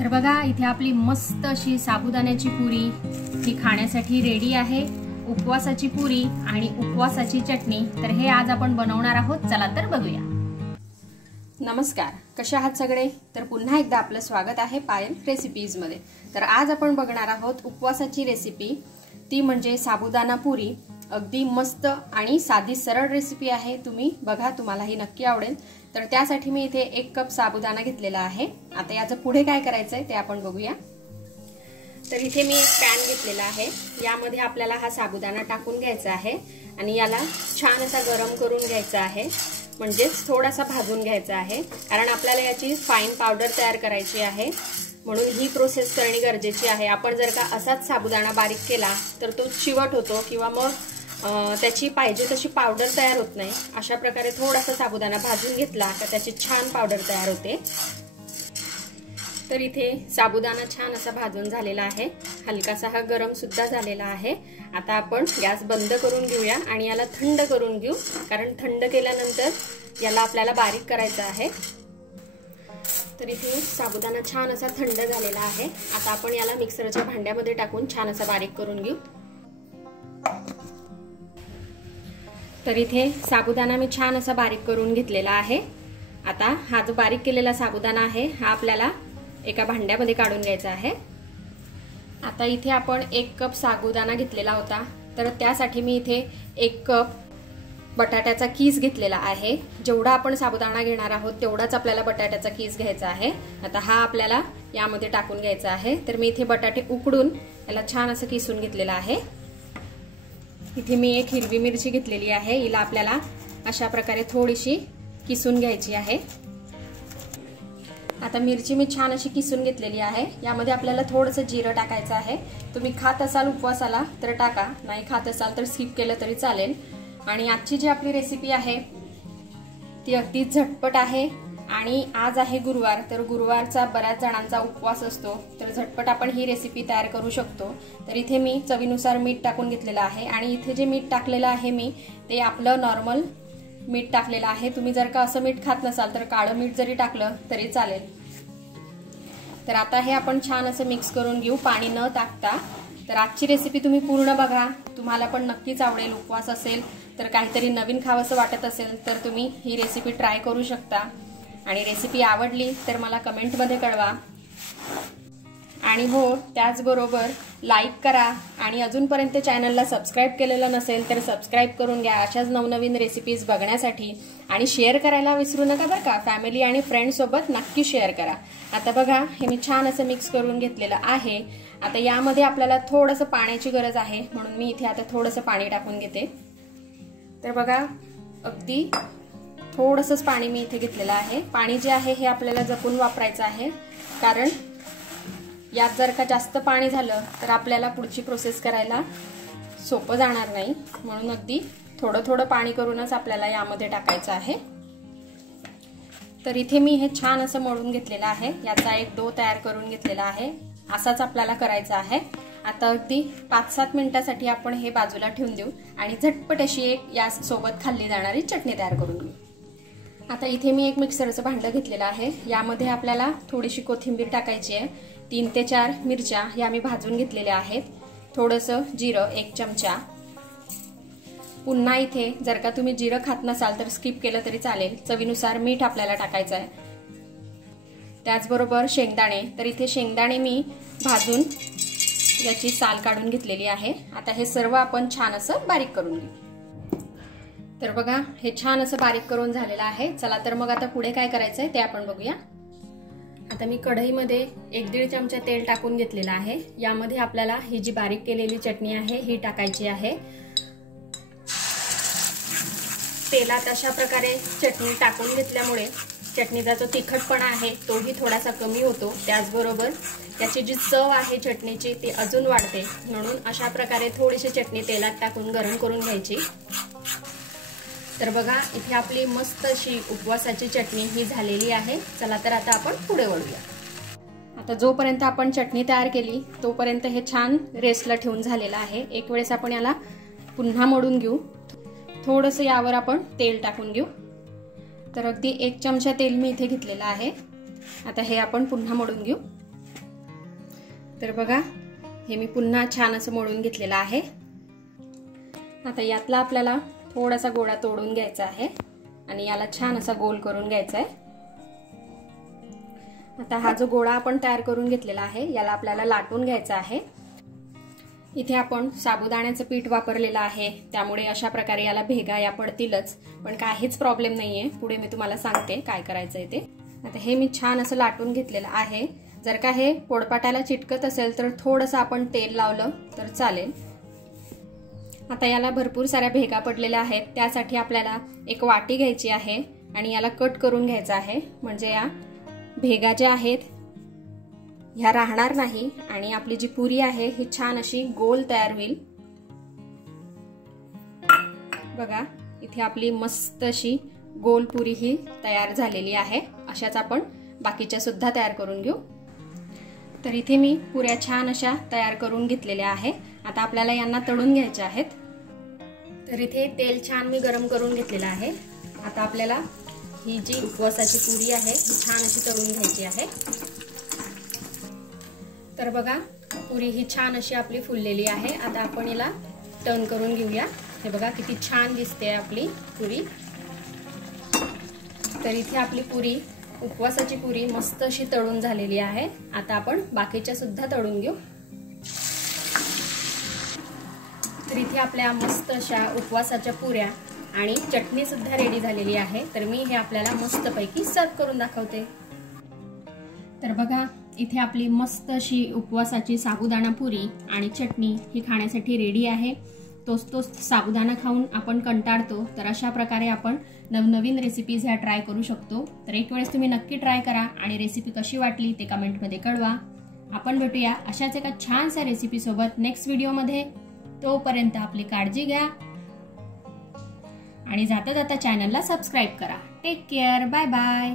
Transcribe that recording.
तर बघा इथे आपली मस्त अशी साबुदाण्याची पुरी ही खाण्यासाठी रेडी आहे। उपवासाची पुरी आणि उपवासाची चटणी, तर हे आज आपण बनवणार आहोत। चला तर बघूया। नमस्कार, कशा आहात सगळे? तर पुन्हा एकदा आपलं स्वागत आहे पायल रेसिपीज मध्ये। तर आज आपण बघणार आहोत उपवासाची रेसिपी, ती म्हणजे साबुदाणा पुरी। अगदी मस्त आणि साधी सरळ रेसिपी आहे, तुम्ही बघा, तुम्हाला ही नक्की आवडेल। तर त्यासाठी मी इथे 1 कप साबुदाणा घेतलेला आहे। आता याचं पुढे काय करायचंय ते आपण बघूया। तर इथे मी एक पॅन घेतलेला आहे, यामध्ये आपल्याला हा साबुदाणा टाकून घ्यायचा आहे आणि याला छान असा गरम करून घ्यायचा आहे, म्हणजे थोडासा भाजून घ्यायचा आहे, कारण आपल्याला याची फाईन पावडर तयार करायची आहे, म्हणून ही प्रोसेस करणे गरजेची आहे। आपण जर का असाच साबुदाणा बारीक केला तर तो चिवट होतो किंवा मग त्याची पाहिजे तशी पावडर तयार होत नाही। अशा प्रकारे थोडासा साबुदाणा भाजून घेतला तर त्याची छान पावडर तयार होते। तर इथे साबुदाणा छान असा भाजून झालेला आहे, हलकासा हा गरम सुद्धा झालेला आहे। आता आपण गॅस बंद करून घेऊया आणि याला थंड करून घेऊ, कारण थंड केल्यानंतर याला आपल्याला बारीक करायचं आहे। तर इथे साबुदाणा छान असा थंड झालेला आहे। आता आपण याला मिक्सरच्या भांड्यामध्ये टाकून छान असा बारीक करून घेऊ। तर इथे साबुदाणा मी छान असा बारीक करून घेतलेला आहे। आता हा जो बारीक केलेला साबुदाणा आहे हा आपल्याला एका भांड्यामध्ये काढून घ्यायचा आहे। आता इथे आपण 1 कप साबुदाणा घेतलेला होता, तर त्यासाठी मी इथे 1 कप बटाट्याचा कीस घेतलेला आहे। जेवढा आपण साबुदाणा घेणार आहोत तेवढाच आपल्याला बटाट्याचा कीस घ्यायचा आहे। आता हा आपल्याला यामध्ये टाकून घ्यायचा आहे। तर मी इथे बटाटे उकडून याला छान असं किसून घेतलेला आहे। इथे मी एक हिरवी मिरची घेतलेली आहे, हिला आपल्याला अशा प्रकारे थोडीशी किसून घ्यायची आहे। आता मिरची मी छान अशी किसून घेतलेली आहे। यामध्ये आपल्याला थोडंसं जिरं टाकायचं आहे। तुम्ही खात असाल उपवासाला तर टाका, नाही खात असाल तर स्किप केलं तरी चालेल। आणि आजची जी आपली रेसिपी आहे ती अगदी झटपट आहे आणि आज आहे गुरुवार, तर गुरुवारचा बऱ्याच जणांचा उपवास असतो, तर झटपट आपण ही रेसिपी तयार करू शकतो। तर इथे मी चवीनुसार मीठ टाकून घेतलेलं आहे आणि इथे जे मीठ टाकलेलं आहे मी ते आपलं नॉर्मल मीठ टाकलेलं आहे। तुम्ही जर का असं मीठ खात नसाल तर काळं मीठ जरी टाकलं तरी चालेल। तर आता हे आपण छान असं मिक्स करून घेऊ, पाणी न टाकता। तर आजची रेसिपी तुम्ही पूर्ण बघा, तुम्हाला पण नक्कीच आवडेल। उपवास असेल तर काहीतरी नवीन खावंसं वाटत असेल तर तुम्ही ही रेसिपी ट्राय करू शकता। आणि रेसिपी आवडली तर मला कमेंटमध्ये कळवा। आणि हो, त्याचबरोबर लाईक करा आणि अजूनपर्यंत चॅनलला सबस्क्राईब केलेलं नसेल तर सबस्क्राईब करून घ्या अशाच नवनवीन रेसिपीज बघण्यासाठी। आणि शेअर करायला विसरू नका बरं का, फॅमिली आणि फ्रेंड सोबत नक्की शेअर करा। आता बघा हे मी छान असं मिक्स करून घेतलेलं आहे। आता यामध्ये आपल्याला थोडंसं पाण्याची गरज आहे, म्हणून मी इथे आता थोडंसं पाणी टाकून घेते। तर बघा अगदी थोडंसंच पाणी मी इथे घेतलेलं आहे। पाणी जे आहे हे आपल्याला जपून वापरायचं आहे, कारण यात जर का जास्त पाणी झालं तर आपल्याला पुढची प्रोसेस करायला सोपं जाणार नाही, म्हणून अगदी थोडं थोडं पाणी करूनच आपल्याला यामध्ये टाकायचं आहे। तर इथे मी हे छान असं मळून घेतलेलं आहे, याचा एक डो तयार करून घेतलेला आहे, असाच आपल्याला करायचा आहे। आता अगदी 5-7 मिनिटांसाठी आपण हे बाजूला ठेवून देऊ आणि झटपट अशी एक या सोबत खाल्ली जाणारी चटणी तयार करून घेऊ। आता इथे मी एक मिक्सरचं भांडं घेतलेलं आहे, यामध्ये आपल्याला थोडीशी कोथिंबीर टाकायची आहे। 3 ते 4 मिरच्या या मी भाजून घेतलेल्या आहेत, थोडंसं जिरं 1 चमचा। पुन्हा इथे जर का तुम्ही जिरं खात नसाल तर स्किप केलं तरी चालेल। चवीनुसार मीठ आपल्याला टाकायचं आहे, त्याचबरोबर शेंगदाणे। तर इथे शेंगदाणे मी भाजून याची साल काढून घेतलेली आहे। आता हे सर्व आपण छान असं बारीक करून घेऊ। तर बघा हे छान असं बारीक करून झालेलं आहे। चला तर मग आता पुढे काय करायचंय ते आपण बघूया। आता मी कढईमध्ये 1-1.5 चमचा तेल टाकून घेतलेलं आहे, यामध्ये आपल्याला ही जी बारीक केलेली चटणी आहे ही टाकायची आहे। तेलात अशा प्रकारे चटणी टाकून घेतल्यामुळे चटणीचा जो तिखटपणा आहे तोही थोडासा कमी होतो, त्याचबरोबर त्याची जी चव आहे चटणीची ती अजून वाढते, म्हणून अशा प्रकारे थोडीशी चटणी तेलात टाकून गरम करून घ्यायची। तर बघा इथे आपली मस्त अशी उपवासाची चटणी ही झालेली आहे। चला तर आता आपण पुढे वळूया। आता जोपर्यंत आपण चटणी तयार केली तोपर्यंत हे छान रेस्टला ठेवून झालेलं आहे। एक वेळेस आपण याला पुन्हा मळून घेऊ, थोडंसं यावर आपण तेल टाकून घेऊ। तर अगदी 1 चमचा तेल मी इथे घेतलेला आहे। आता हे आपण पुन्हा मळून घेऊ। तर बघा हे मी पुन्हा छान असं मळून घेतलेलं आहे। आता यातला आपल्याला थोडासा गोळा तोडून घ्यायचा आहे आणि याला छान असा गोल करून घ्यायचा आहे। आता हा जो गोळा आपण तयार करून घेतलेला आहे याला आपल्याला लाटून घ्यायचा आहे। इथे आपण साबुदाण्याचं पीठ वापरलेलं आहे, त्यामुळे अशा प्रकारे याला भेगा या पडतीलच, पण काहीच प्रॉब्लेम नाहीये, पुढे मी तुम्हाला सांगते काय करायचंय ते। आता हे मी छान असं लाटून घेतलेलं आहे। जर का हे पोळपाटाला चिटकत असेल तर थोडंसं आपण तेल लावलं तर चालेल। आता याला भरपूर साऱ्या भेगा पडलेल्या आहेत, त्यासाठी आपल्याला एक वाटी घ्यायची आहे आणि याला कट करून घ्यायचं आहे, म्हणजे या भेगा ज्या आहेत ह्या राहणार नाही आणि आपली जी पुरी आहे ही छान अशी गोल तयार होईल। बघा इथे आपली मस्त अशी गोल पुरी ही तयार झालेली आहे। अशाच आपण बाकीच्या सुद्धा तयार करून घेऊ। तर इथे मी पुऱ्या छान अशा तयार करून घेतलेल्या आहे। आता आपल्याला यांना तळून घ्यायचे आहेत। तर इथे तेल छान मी गरम करून घेतलेलं आहे। आता आपल्याला ही जी उपवासाची पुरी आहे ही छान अशी तळून घ्यायची आहे। तर बघा पुरी ही छान अशी आपली फुललेली आहे। आता आपण याला टर्न करून घेऊया। हे बघा किती छान दिसते आपली पुरी। तर इथे आपली पुरी उपवासाची पुरी मस्त अशी तळून झालेली आहे। आता आपण बाकीच्या सुद्धा तळून घेऊ। तर इथे आपल्या मस्त अशा उपवासाच्या पुऱ्या आणि चटणी सुद्धा रेडी झालेली आहे। तर मी हे आपल्याला मस्तपैकी सर्व करून दाखवते। तर बघा इथे आपली मस्त अशी उपवासाची साबुदाणा पुरी आणि चटणी ही खाण्यासाठी रेडी आहे। तोच साबुदाणा खाऊन आपण कंटाळतो, तर अशा प्रकारे आपण नवनवीन रेसिपीज ह्या ट्राय करू शकतो। तर एक वेळेस तुम्ही नक्की ट्राय करा आणि रेसिपी कशी वाटली ते कमेंटमध्ये कळवा। आपण भेटूया अशाच एका छानशा रेसिपी सोबत नेक्स्ट व्हिडिओमध्ये। तोपर्यंत आपली काळजी घ्या आणि जाता जाता चॅनलला सबस्क्राईब करा। Take care, bye bye.